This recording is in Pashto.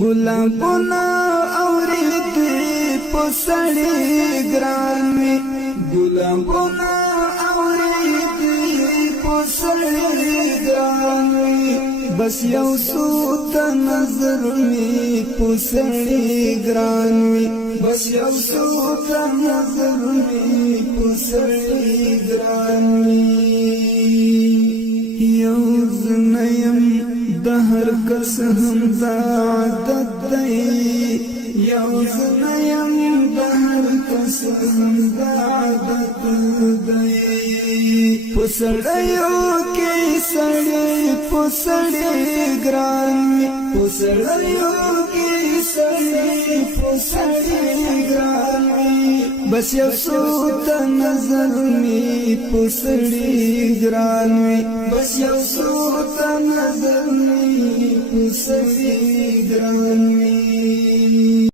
ګلابونه اورېدې په سړي ګران وي ګلابونه اورېدې په سړي ګران وي بس یو څو ته نظر مې په سړي ګران وي بس یو څو ته نظر مې په سړي ګران وي یو زنیم د هر کس هم دا عادت دی یو زنیم د هر کس هم دا عادت دی پسړیو کې سړی پسړی ګران وي پسړیو کې سړی پسړی ګران وي بس یو څو ته نظر مې پسړی ګران وي بس یو څو ته نظر مې پسړی ګران